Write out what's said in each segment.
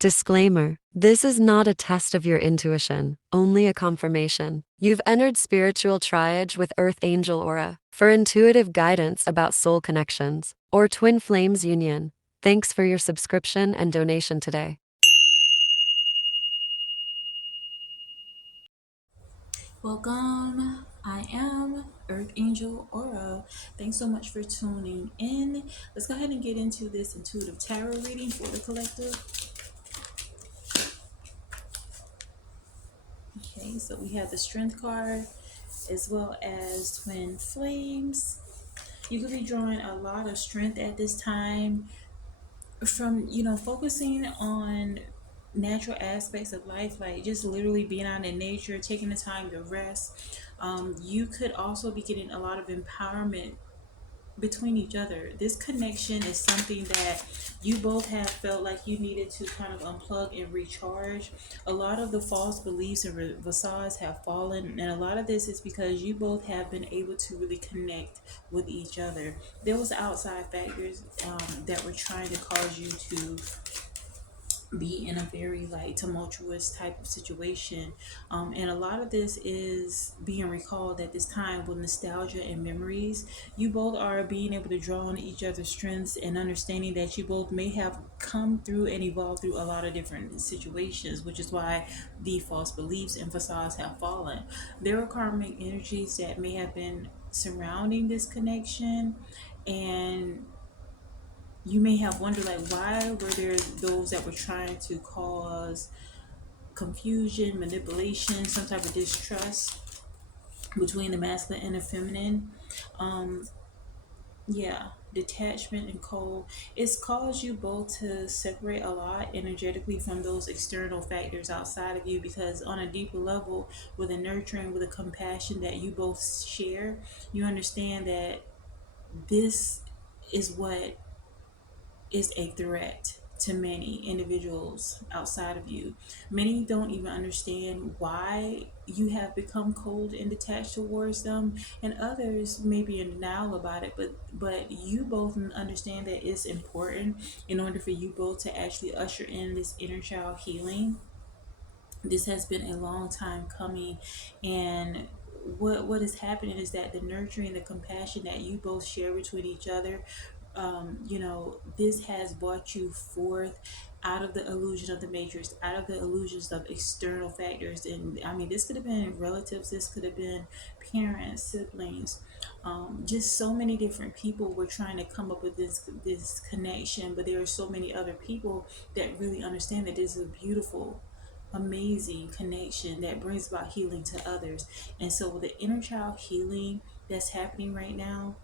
Disclaimer: this is not a test of your intuition, only a confirmation. You've entered spiritual triage with Earth Angel Aura. For intuitive guidance about soul connections or twin flames union, thanks for your subscription and donation today. Welcome. I am Earth Angel Aura. Thanks so much for tuning in. Let's go ahead and get into this intuitive tarot reading for the collective. Okay, so we have the Strength card as well as Twin Flames. You could be drawing a lot of strength at this time from, focusing on natural aspects of life, like just literally being out in nature, taking the time to rest. You could also be getting a lot of empowerment between each other. This connection is something that you both have felt like you needed to kind of unplug and recharge. A lot of the false beliefs and facades have fallen, and a lot of this is because you both have been able to really connect with each other. There was outside factors that were trying to cause you to be in a very like tumultuous type of situation, and a lot of this is being recalled at this time with nostalgia and memories. You both are being able to draw on each other's strengths and understanding that you both may have come through and evolved through a lot of different situations, which is why the false beliefs and facades have fallen. There are karmic energies that may have been surrounding this connection, and you may have wondered, like, why were there those that were trying to cause confusion, manipulation, some type of distrust between the masculine and the feminine. um yeah, detachment and cold. It's caused you both to separate a lot energetically from those external factors outside of you, because on a deeper level, with a nurturing, with a compassion that you both share, you understand that this is what is a threat to many individuals outside of you. Many don't even understand why you have become cold and detached towards them, and others may be in denial about it. But you both understand that it's important in order for you both to actually usher in this inner child healing. This has been a long time coming, and what is happening is that the nurturing, the compassion that you both share between each other, this has brought you forth out of the illusion of the matrix, out of the illusions of external factors. And I mean, this could have been relatives, this could have been parents, siblings, just so many different people were trying to come up with this connection. But there are so many other people that really understand that this is a beautiful, amazing connection that brings about healing to others. And so with the inner child healing that's happening right now,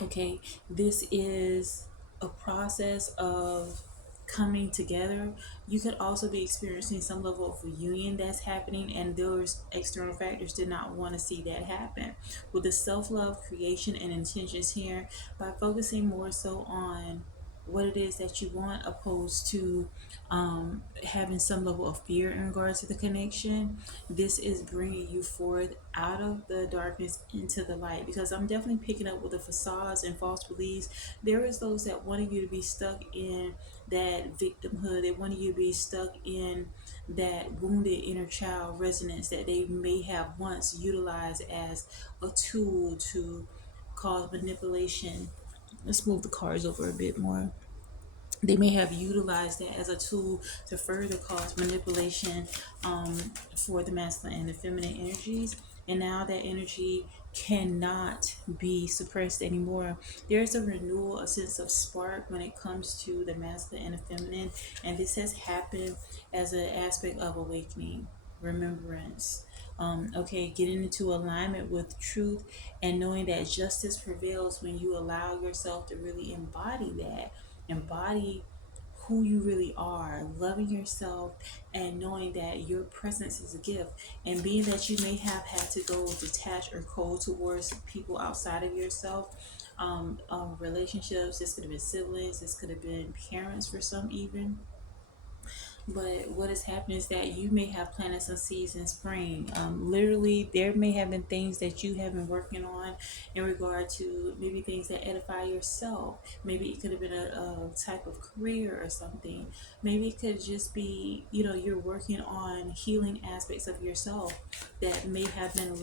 okay, this is a process of coming together. You could also be experiencing some level of reunion that's happening, and those external factors did not want to see that happen. With the self-love, creation, and intentions here, by focusing more so on what it is that you want, opposed to having some level of fear in regards to the connection, this is bringing you forth out of the darkness into the light. Because I'm definitely picking up with the facades and false beliefs. There is those that wanted you to be stuck in that victimhood. They wanted you to be stuck in that wounded inner child resonance that they may have once utilized as a tool to cause manipulation. Let's move the cards over a bit more. They may have utilized that as a tool to further cause manipulation, for the masculine and the feminine energies. And now that energy cannot be suppressed anymore. There's a renewal, a sense of spark when it comes to the masculine and the feminine. And this has happened as an aspect of awakening, remembrance. Okay, getting into alignment with truth and knowing that justice prevails when you allow yourself to really embody who you really are, loving yourself, and knowing that your presence is a gift. And being that you may have had to go detached or cold towards people outside of yourself, relationships, this could have been siblings, this could have been parents for some even. But what has happened is that you may have planted some seeds in spring. Literally, there may have been things that you have been working on in regard to maybe things that edify yourself. Maybe it could have been a type of career or something. Maybe it could just be, you're working on healing aspects of yourself that may have been,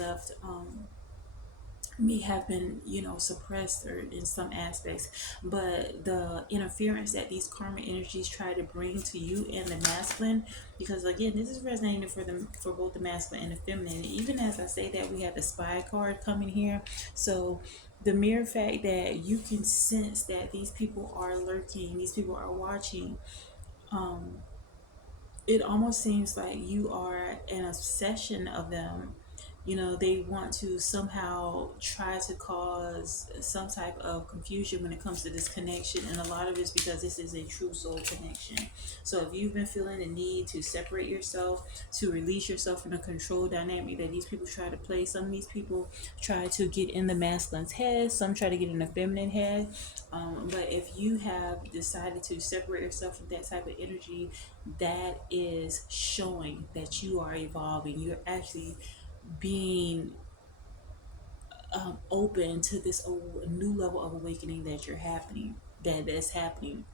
suppressed or in some aspects. But the interference that these karmic energies try to bring to you and the masculine, because again, this is resonating for both the masculine and the feminine. Even as I say that, we have the spy card coming here. So the mere fact that you can sense that these people are lurking, these people are watching, it almost seems like you are an obsession of them. They want to somehow try to cause some type of confusion when it comes to this connection, and a lot of it's because this is a true soul connection. So if you've been feeling the need to separate yourself, to release yourself from the control dynamic that these people try to play, some of these people try to get in the masculine's head, some try to get in the feminine head. But if you have decided to separate yourself from that type of energy, that is showing that you are evolving. You're actually being open to this new level of awakening that's happening.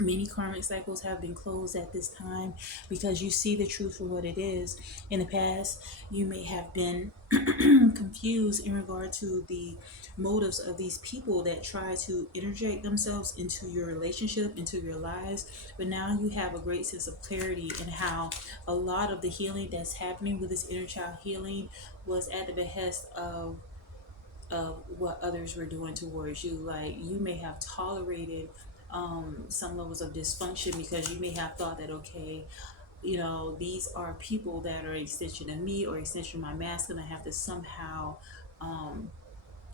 Many karmic cycles have been closed at this time because you see the truth for what it is. In the past, you may have been confused in regard to the motives of these people that try to interject themselves into your relationship, into your lives. But now you have a great sense of clarity in how a lot of the healing that's happening with this inner child healing was at the behest of what others were doing towards you. Like, you may have tolerated some levels of dysfunction because you may have thought that, okay, these are people that are an extension of me or extension of my masculine. I have to somehow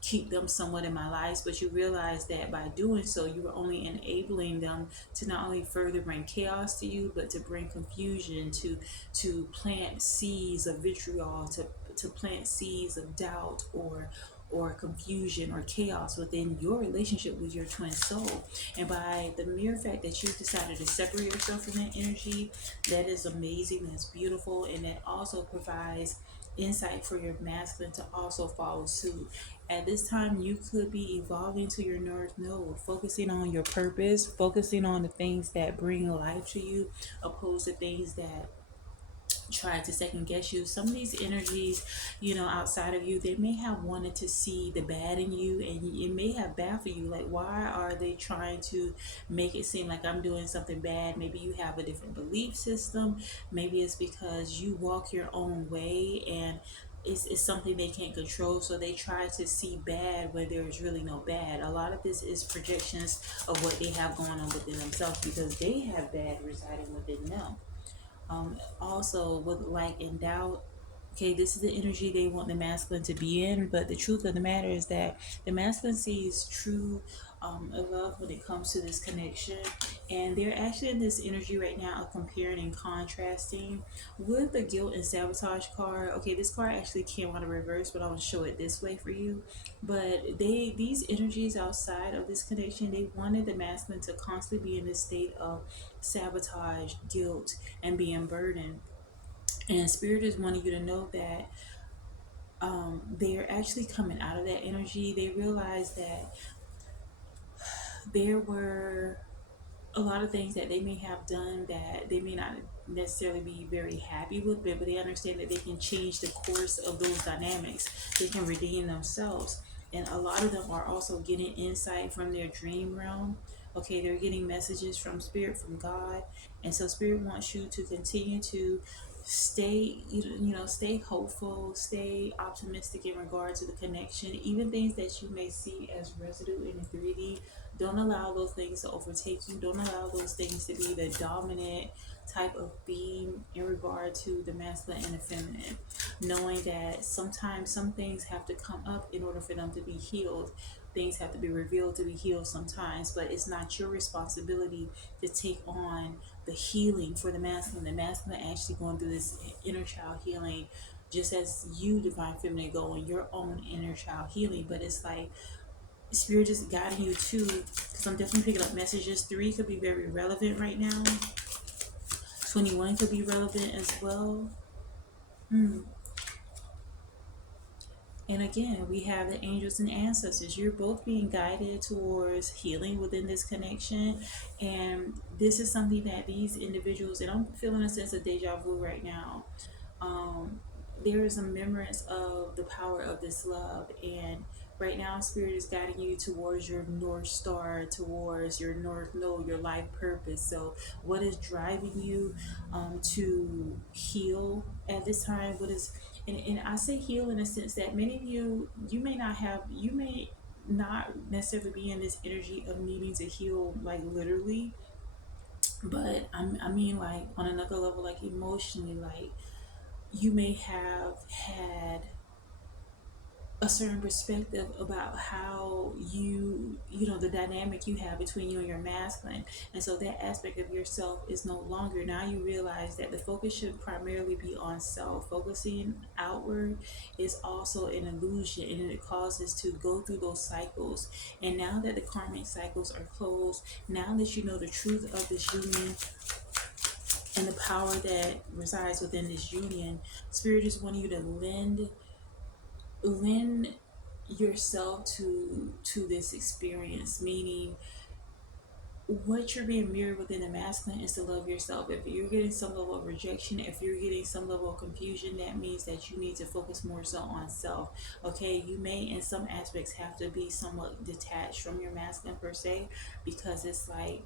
keep them somewhat in my lives. But you realize that by doing so, you are only enabling them to not only further bring chaos to you, but to bring confusion, to plant seeds of vitriol, to plant seeds of doubt or confusion or chaos within your relationship with your twin soul. And by the mere fact that you decided to separate yourself from that energy, that is amazing, that's beautiful, and that also provides insight for your masculine to also follow suit. At this time, you could be evolving to your North Node, focusing on your purpose, focusing on the things that bring life to you, opposed to things that try to second guess you. Some of these energies, outside of you, they may have wanted to see the bad in you, and it may have baffled you. Like, why are they trying to make it seem like I'm doing something bad? Maybe you have a different belief system. Maybe it's because you walk your own way and it's something they can't control, so they try to see bad where there's really no bad. A lot of this is projections of what they have going on within themselves because they have bad residing within them. Also with like in doubt, okay, this is the energy they want the masculine to be in, but the truth of the matter is that the masculine sees true love when it comes to this connection, and they're actually in this energy right now of comparing and contrasting with the guilt and sabotage card. Okay, this card actually came out of reverse, but I'll show it this way for you. But these energies outside of this connection, they wanted the masculine to constantly be in this state of sabotage, guilt, and being burdened. And spirit is wanting you to know that they're actually coming out of that energy. They realize that there were a lot of things that they may have done that they may not necessarily be very happy with, but they understand that they can change the course of those dynamics. They can redeem themselves. And a lot of them are also getting insight from their dream realm. Okay, they're getting messages from spirit, from God. And so spirit wants you to continue to stay hopeful, stay optimistic in regard to the connection. Even things that you may see as residue in the 3D, don't allow those things to overtake you. Don't allow those things to be the dominant type of theme in regard to the masculine and the feminine. Knowing that sometimes some things have to come up in order for them to be healed. Things have to be revealed to be healed sometimes, but it's not your responsibility to take on the healing for the masculine. The masculine actually going through this inner child healing, just as you, divine feminine, go on your own inner child healing. But it's like spirit is guiding you to, because I'm definitely picking up messages. 3 could be very relevant right now. 21 could be relevant as well. Mm. And again, we have the angels and ancestors. You're both being guided towards healing within this connection. And this is something that these individuals, and I'm feeling a sense of deja vu right now. um, there is a remembrance of the power of this love. And right now, Spirit is guiding you towards your North Star, towards your North Node, your life purpose. So, what is driving you to heal at this time? What is, and I say heal in a sense that many of you, you may not necessarily be in this energy of needing to heal, like literally, but I mean, like on another level, like emotionally, like you may have had a certain perspective about how the dynamic you have between you and your masculine. And so that aspect of yourself is no longer. Now you realize that the focus should primarily be on self. Focusing outward is also an illusion, and it causes to go through those cycles. And now that the karmic cycles are closed, now that you know the truth of this union and the power that resides within this union, Spirit just wanting you to lend yourself to this experience. Meaning, what you're being mirrored within the masculine is to love yourself. If you're getting some level of rejection, if you're getting some level of confusion, that means that you need to focus more so on self. Okay, you may in some aspects have to be somewhat detached from your masculine per se, because it's like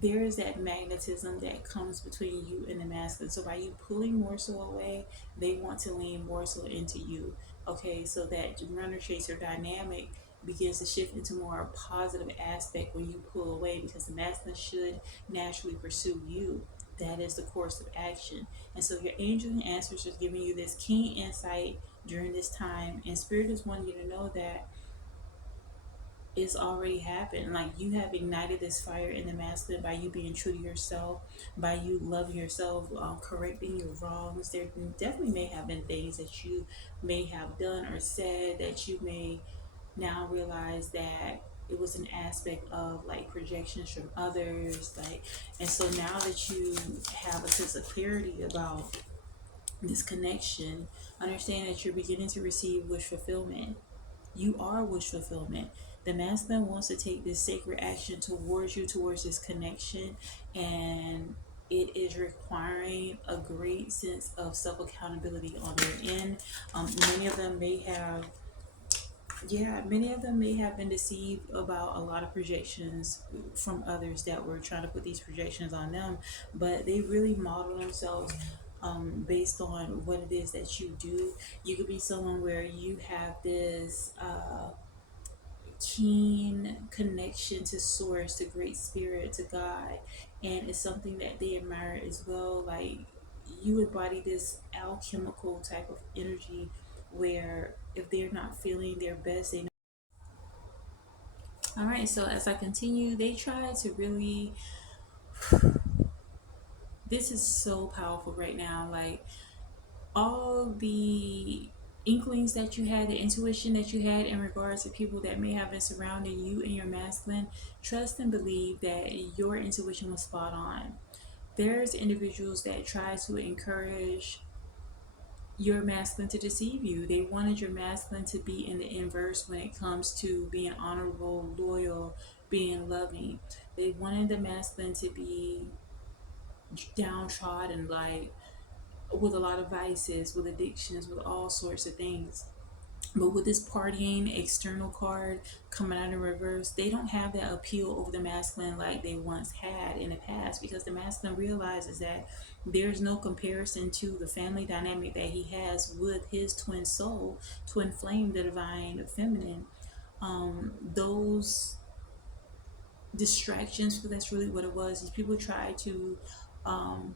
there is that magnetism that comes between you and the masculine. So by you pulling more so away, they want to lean more so into you. Okay, so that runner chaser dynamic begins to shift into more a positive aspect when you pull away, because the masculine should naturally pursue you. That is the course of action. And so your angel and ancestors is giving you this keen insight during this time, and Spirit is wanting you to know that it's already happened. Like, you have ignited this fire in the masculine by you being true to yourself, by you loving yourself, correcting your wrongs. There definitely may have been things that you may have done or said that you may now realize that it was an aspect of like projections from others. Like, and so now that you have a sense of clarity about this connection, understand that you're beginning to receive wish fulfillment. You are wish fulfillment. The masculine wants to take this sacred action towards you, towards this connection, and it is requiring a great sense of self accountability on their end. Many of them may have, yeah, many of them may have been deceived about a lot of projections from others that were trying to put these projections on them, but they really model themselves based on what it is that you do. You could be someone where you have this keen connection to source, to great spirit, to God, and it's something that they admire as well. Like, you embody this alchemical type of energy where if they're not feeling their best, they know. All right, so as I continue, they try to really, this is so powerful right now. Like, all the inklings that you had, the intuition that you had in regards to people that may have been surrounding you and your masculine, trust and believe that your intuition was spot on. There's individuals that try to encourage your masculine to deceive you. They wanted your masculine to be in the inverse when it comes to being honorable, loyal, being loving. They wanted the masculine to be downtrodden, like with a lot of vices, with addictions, with all sorts of things. But with this partying external card coming out in reverse, they don't have that appeal over the masculine like they once had in the past, because the masculine realizes that there's no comparison to the family dynamic that he has with his twin soul, twin flame, the divine feminine. Those distractions, because that's really what it was, is people try to um,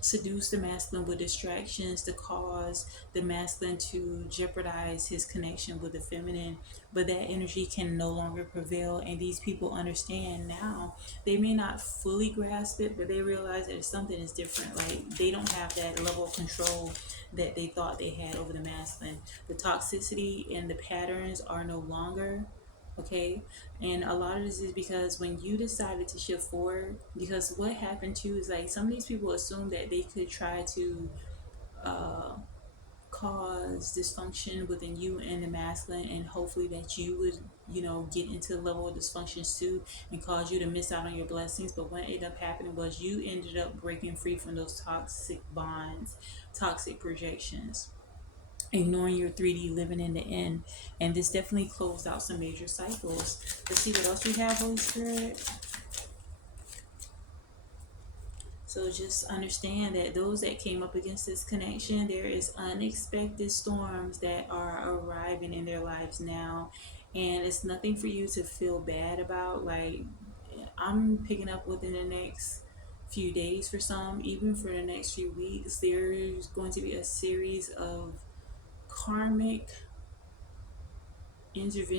seduce the masculine with distractions to cause the masculine to jeopardize his connection with the feminine. But that energy can no longer prevail, and these people understand now. They may not fully grasp it, but they realize that something is different. Like, they don't have that level of control that they thought they had over the masculine. The toxicity and the patterns are no longer. Okay. And a lot of this is because when you decided to shift forward, because what happened too is like some of these people assume that they could try to uh, cause dysfunction within you and the masculine, and hopefully that you would, get into the level of dysfunctions too and cause you to miss out on your blessings. But what ended up happening was you ended up breaking free from those toxic bonds, toxic projections, ignoring your 3D, living in the end. And this definitely closed out some major cycles. Let's see what else we have, Holy Spirit. So just understand that those that came up against this connection, there is unexpected storms that are arriving in their lives now. And it's nothing for you to feel bad about. Like, I'm picking up within the next few days for some, even for the next few weeks, there's going to be a series of karmic intervention